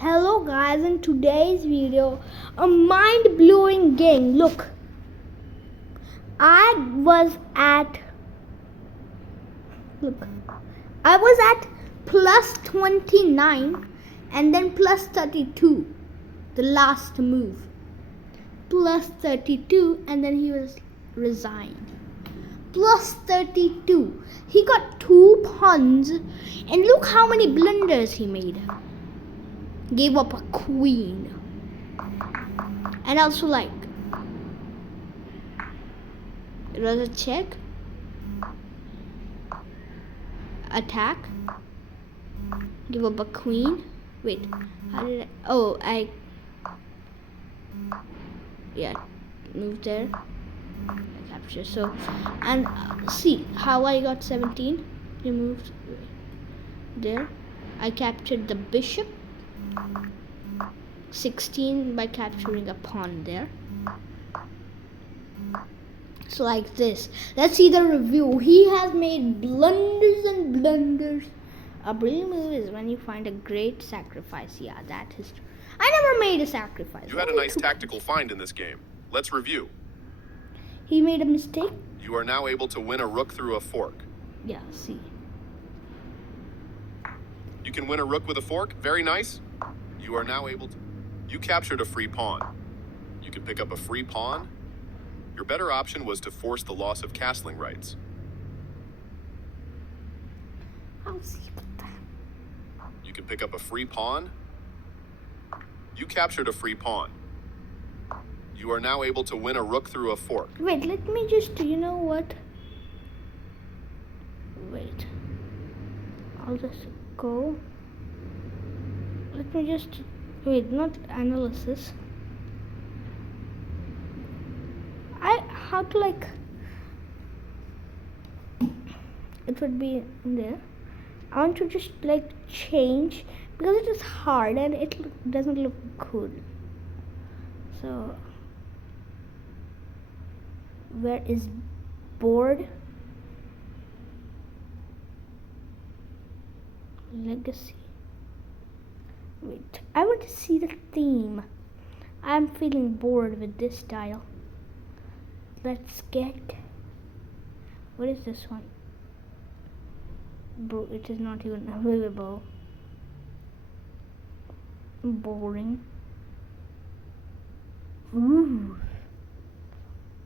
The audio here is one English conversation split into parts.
Hello guys, in today's video, a mind-blowing game. Look, I was at plus 29 and then plus 32, the last move. Plus 32 and then he was resigned. Plus 32. He got 2 pawns and look how many blunders he made. Gave up a queen. And also like it was a check. Attack. Give up a queen. Wait, how did move there. Capture. So, and see how I got 17. He moved there. I captured the bishop. 16 by capturing a pawn there. So like this. Let's see the review. He has made blunders and blunders. A brilliant move is when you find a great sacrifice. Yeah, that is true. I never made a sacrifice. You had a nice tactical find in this game. Let's review. He made a mistake. You are now able to win a rook through a fork. Yeah, see. You can win a rook with a fork. Very nice. You are now able to... You captured a free pawn. You can pick up a free pawn. Your better option was to force the loss of castling rights. I'll see about that. You can pick up a free pawn. You captured a free pawn. You are now able to win a rook through a fork. Wait, let me just, you know what? Wait. I'll just go. Let me just, wait, not analysis. How to like, it would be there. I want to just like change because it is hard and it doesn't look good. So, where is board? Legacy. Wait, I want to see the theme. I'm feeling bored with this style. Let's get, what is this one? Bro, it is not even available. Boring. Ooh.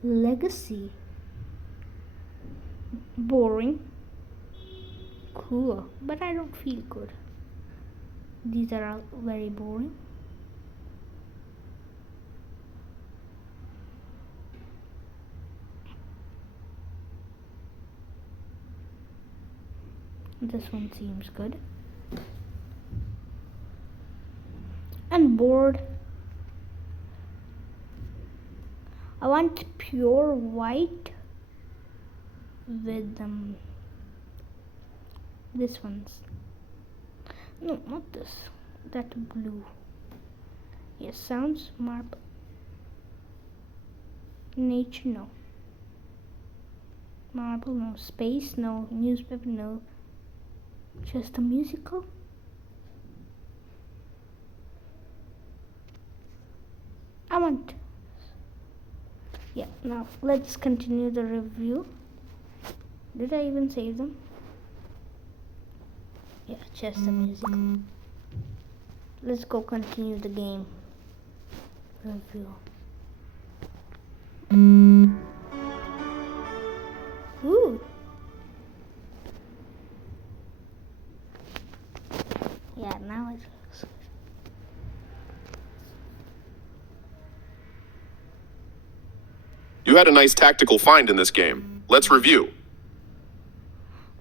Legacy. Boring. Cool, but I don't feel good. These are all very boring. This one seems good. And board. I want pure white with this one's. No, not this. That blue. Yes, sounds marble. Nature, no. Marble, no. Space, no. Newspaper, no. Just a musical. I want. Yeah, now let's continue the review. Did I even save them? Yeah, just the musical. Let's go continue the game review. Ooh. Yeah, now it looks good. You had a nice tactical find in this game. Let's review.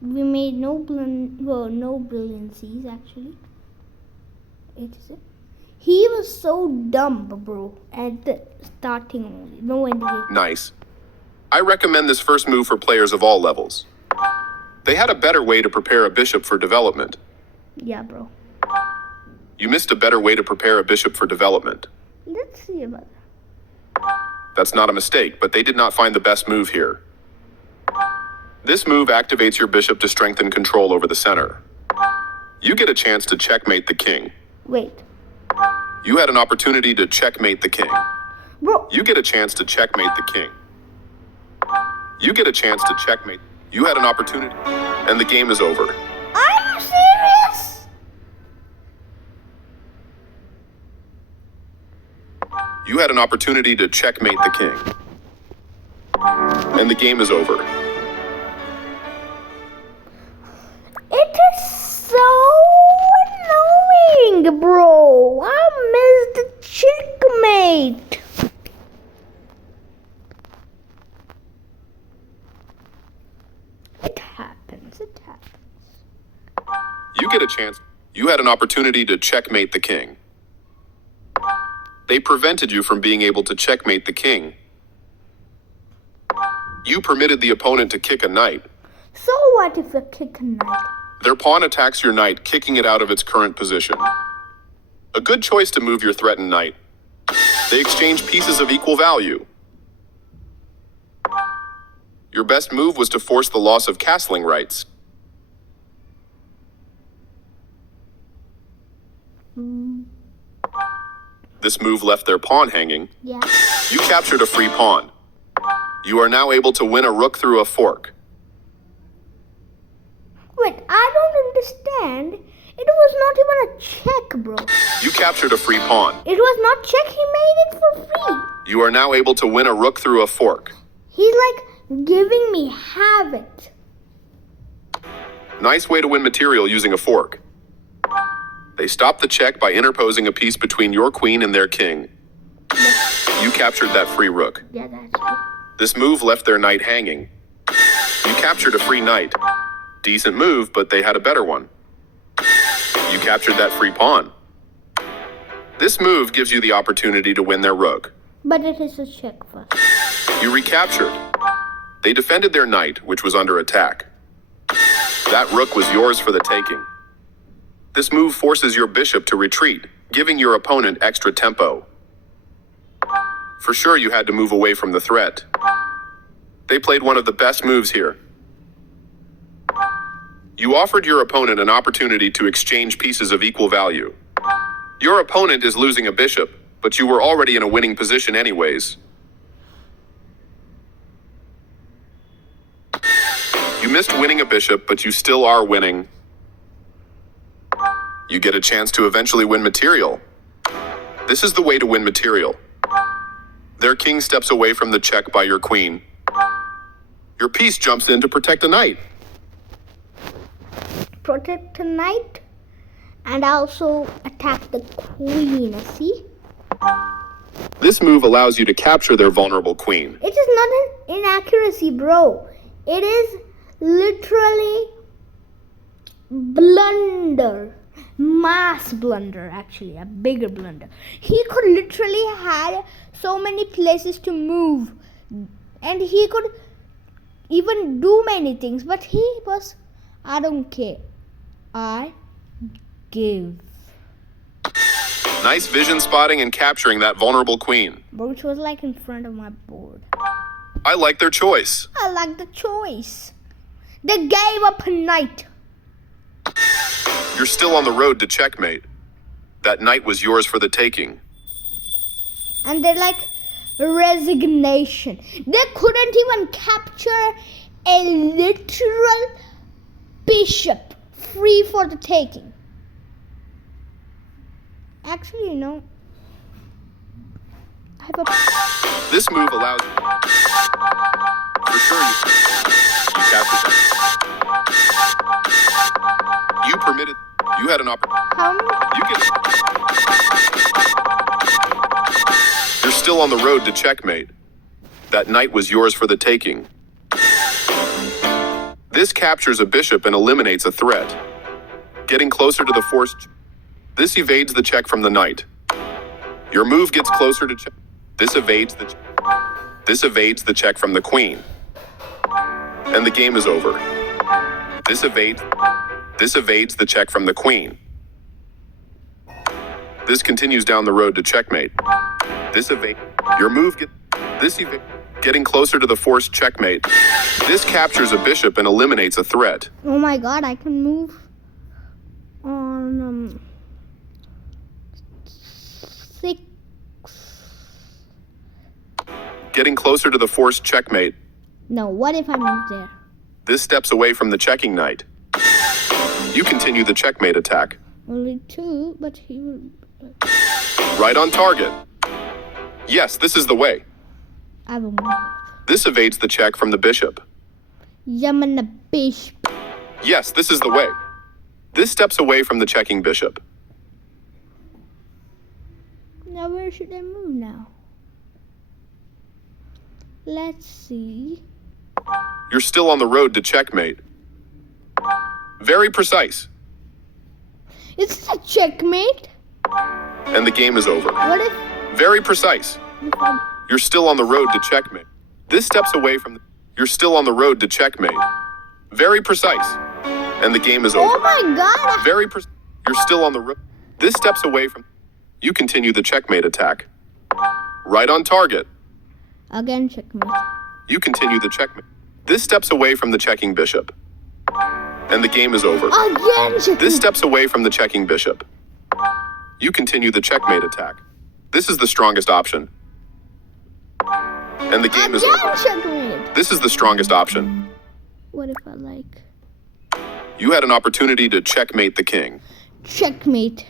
We made no brilliancies actually. He was so dumb, bro, at the starting only. No idea. Nice. I recommend this first move for players of all levels. They had a better way to prepare a bishop for development. Yeah, bro. You missed a better way to prepare a bishop for development. Let's see about that. That's not a mistake, but they did not find the best move here. This move activates your bishop to strengthen control over the center. You get a chance to checkmate the king. Wait. You had an opportunity to checkmate the king. Bro, You get a chance to checkmate the king. You get a chance to checkmate. You had an opportunity, and the game is over. are you serious? You had an opportunity to checkmate the king, and the game is over. It is so annoying, bro. I missed the checkmate. It happens. It happens. You get a chance. You had an opportunity to checkmate the king. They prevented you from being able to checkmate the king. You permitted the opponent to kick a knight. So what if I kick a knight? Their pawn attacks your knight, kicking it out of its current position. A good choice to move your threatened knight. They exchange pieces of equal value. Your best move was to force the loss of castling rights. This move left their pawn hanging. Yeah. You captured a free pawn. You are now able to win a rook through a fork. Wait, I don't understand. It was not even a check, bro. You captured a free pawn. It was not check. He made it for free. You are now able to win a rook through a fork. He's like giving me have it. Nice way to win material using a fork. They stopped the check by interposing a piece between your queen and their king. You captured that free rook. Yeah, that's true. This move left their knight hanging. You captured a free knight. Decent move, but they had a better one. You captured that free pawn. This move gives you the opportunity to win their rook. But it is a check first. You recaptured. They defended their knight, which was under attack. That rook was yours for the taking. This move forces your bishop to retreat, giving your opponent extra tempo. For sure, you had to move away from the threat. They played one of the best moves here. You offered your opponent an opportunity to exchange pieces of equal value. Your opponent is losing a bishop, but you were already in a winning position anyways. You missed winning a bishop, but you still are winning. You get a chance to eventually win material. This is the way to win material. Their king steps away from the check by your queen. Your piece jumps in to protect a knight. Protect the knight and also attack the queen. See? This move allows you to capture their vulnerable queen. It is not an inaccuracy, bro. It is literally blunder. Mass blunder, actually. A bigger blunder. He could literally had so many places to move. And he could even do many things. But he was, I don't care. I give. Nice vision spotting and capturing that vulnerable queen. Which was like in front of my board. I like their choice. I like the choice. They gave up a knight. You're still on the road to checkmate. That knight was yours for the taking. And they're like resignation. They couldn't even capture a literal bishop free for the taking. Actually, you know, I have a... This move allows you. For sure, you captured that. You permitted. You had an opportunity. How many? You get. You're still on the road to checkmate. That knight was yours for the taking. This captures a bishop and eliminates a threat. Getting closer to the forced. This evades the check from the knight. Your move gets closer to check. This evades the check from the queen. And the game is over. This evades the check from the queen. This continues down the road to checkmate. Getting closer to the forced checkmate. This captures a bishop and eliminates a threat. Oh my god, I can move on 6. Getting closer to the forced checkmate. No, what if I move there? This steps away from the checking knight. You continue the checkmate attack. Only 2, but he will... Right on target. Yes, this is the way. I will move. This evades the check from the bishop. Yamana bishop. Yes, this is the way. This steps away from the checking bishop. Now where should I move now? Let's see. You're still on the road to checkmate. Very precise. Is this a checkmate? And the game is over. What if Very precise. I... You're still on the road to checkmate. This steps away from You're still on the road to checkmate. Very precise. And the game is Oh over. my god! Very precise. You're still on the road. This steps away from You continue the checkmate attack. Right on target. Again checkmate. You continue the checkmate. This steps away from the checking bishop. And the game is over. Again checkmate. This steps away from the checking bishop. You continue the checkmate attack. This is the strongest option. And the game is Again over. checkmate. This is the strongest option. What if I like... You had an opportunity to checkmate the king. Checkmate.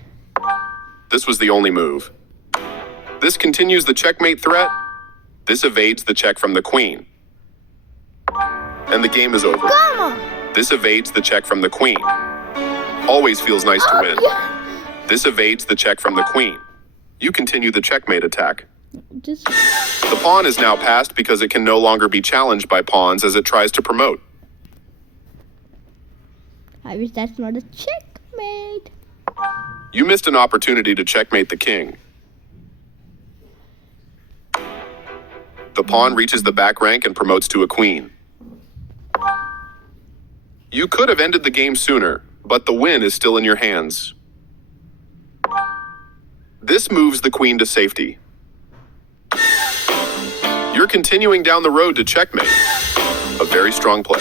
This was the only move. This continues the checkmate threat. This evades the check from the queen. And the game is over. Come on! This evades the check from the queen. Always feels nice to win. This evades the check from the queen. You continue the checkmate attack. Just... The pawn is now passed because it can no longer be challenged by pawns as it tries to promote. I wish that's not a checkmate. You missed an opportunity to checkmate the king. The pawn reaches the back rank and promotes to a queen. You could have ended the game sooner, but the win is still in your hands. This moves the queen to safety. You're continuing down the road to checkmate. A very strong play.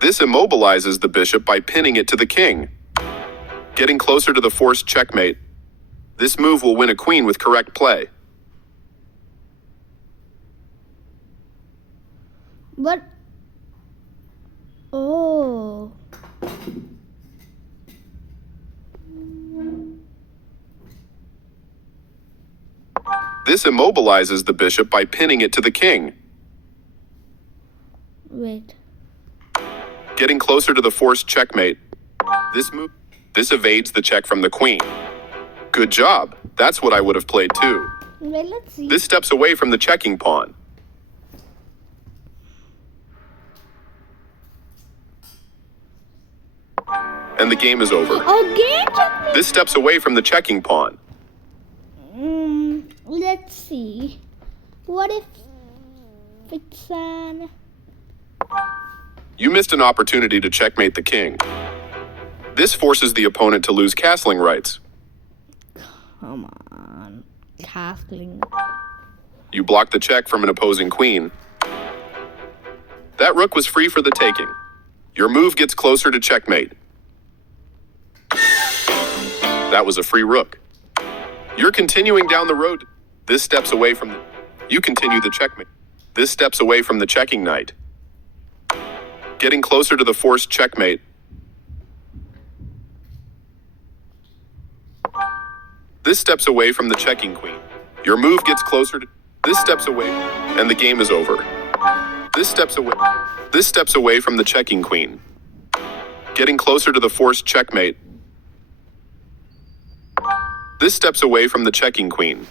This immobilizes the bishop by pinning it to the king. Getting closer to the forced checkmate. This move will win a queen with correct play. But... Oh... This immobilizes the bishop by pinning it to the king. Wait. Getting closer to the forced checkmate. This evades the check from the queen. Good job. That's what I would have played too. Wait, let's see. This steps away from the checking pawn. And the game is over. Again checkmate? This steps away from the checking pawn. Let's see. What if it's an... You missed an opportunity to checkmate the king. This forces the opponent to lose castling rights. Come on. Castling. You block the check from an opposing queen. That rook was free for the taking. Your move gets closer to checkmate. That was a free rook. You're continuing down the road. This steps away from the... You continue the checkmate. This steps away from the checking knight. Getting closer to the forced checkmate. This steps away from the checking queen. Your move gets closer to... This steps away, and the game is over. This steps away. This steps away from the checking queen. Getting closer to the forced checkmate. This steps away from the checking queen.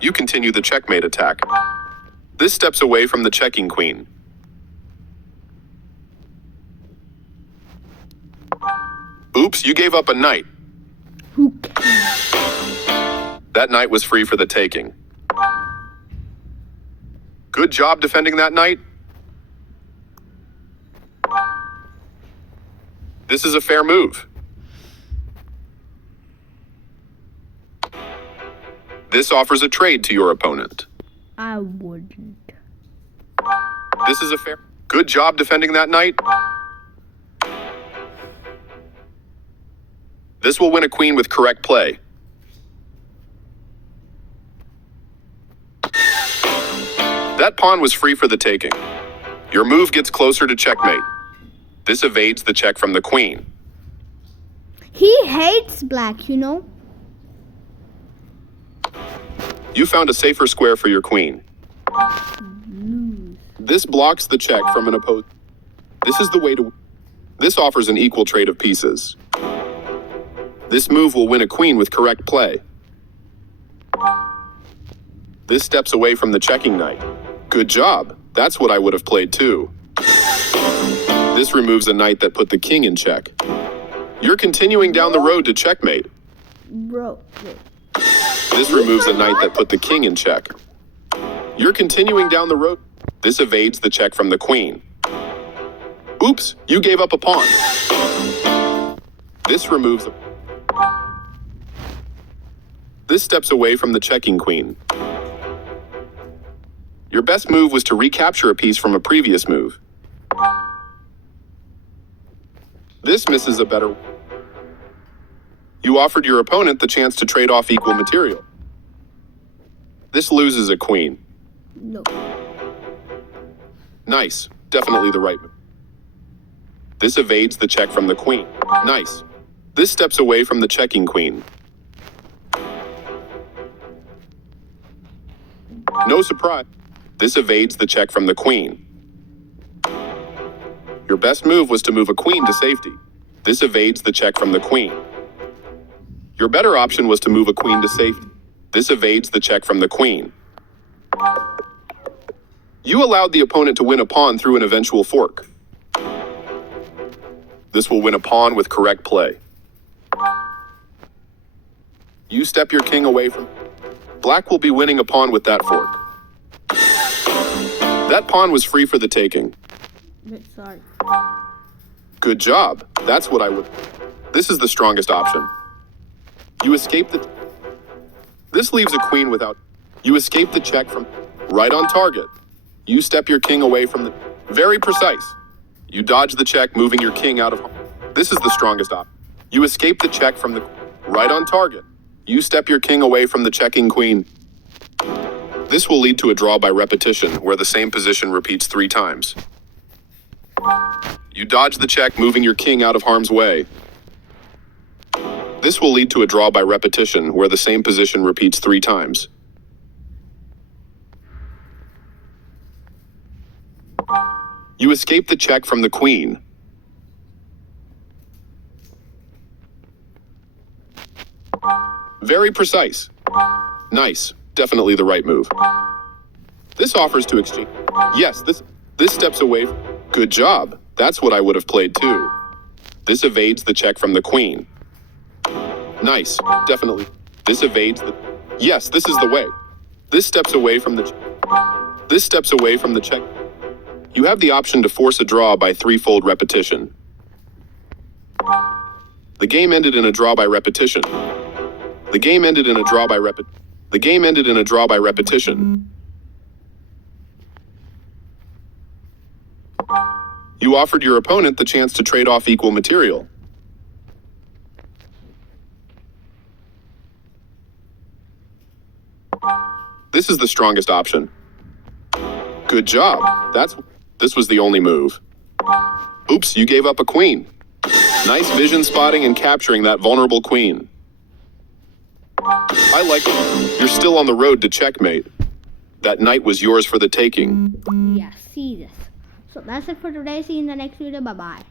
You continue the checkmate attack. This steps away from the checking queen. Oops, you gave up a knight. Who cares? That knight was free for the taking. Good job defending that knight. This is a fair move. This offers a trade to your opponent. I wouldn't. This is a fair... Good job defending that knight. This will win a queen with correct play. That pawn was free for the taking. Your move gets closer to checkmate. This evades the check from the queen. He hates black, you know. You found a safer square for your queen. This blocks the check from an opponent. This is the way to... This offers an equal trade of pieces. This move will win a queen with correct play. This steps away from the checking knight. Good job. That's what I would have played too. This removes a knight that put the king in check. You're continuing down the road to checkmate. Bro. This removes a knight that put the king in check. You're continuing down the road. This evades the check from the queen. Oops, you gave up a pawn. This removes... This steps away from the checking queen. Your best move was to recapture a piece from a previous move. This misses a better... You offered your opponent the chance to trade off equal material. This loses a queen. No. Nice. Definitely the right move. This evades the check from the queen. Nice. This steps away from the checking queen. No surprise. This evades the check from the queen. Your best move was to move a queen to safety. This evades the check from the queen. Your better option was to move a queen to safety. This evades the check from the queen. You allowed the opponent to win a pawn through an eventual fork. This will win a pawn with correct play. You step your king away from... Black will be winning a pawn with that fork. That pawn was free for the taking. Sorry. Good job. That's what I would... This is the strongest option. You escape the... This leaves a queen without... You escape the check from... Right on target. You step your king away from the... Very precise. You dodge the check, moving your king out of... This is the strongest option. You escape the check from the... Right on target. You step your king away from the checking queen. This will lead to a draw by repetition, where the same position repeats 3 times. You dodge the check, moving your king out of harm's way. This will lead to a draw by repetition, where the same position repeats 3 times. You escape the check from the queen. Very precise. Nice. Definitely the right move. This offers to exchange. Yes, this steps away. Good job. That's what I would have played too. This evades the check from the queen. Nice. Definitely. This evades the... Yes, this is the way. This steps away from the... This steps away from the check. You have the option to force a draw by 3-fold repetition. The game ended in a draw by repetition. The game ended in a draw by The game ended in a draw by repetition. You offered your opponent the chance to trade off equal material. This is the strongest option. Good job. This was the only move. Oops, you gave up a queen. Nice vision spotting and capturing that vulnerable queen. I like it. You're still on the road to checkmate. That knight was yours for the taking. Yeah, see this. So that's it for today. See you in the next video. Bye-bye.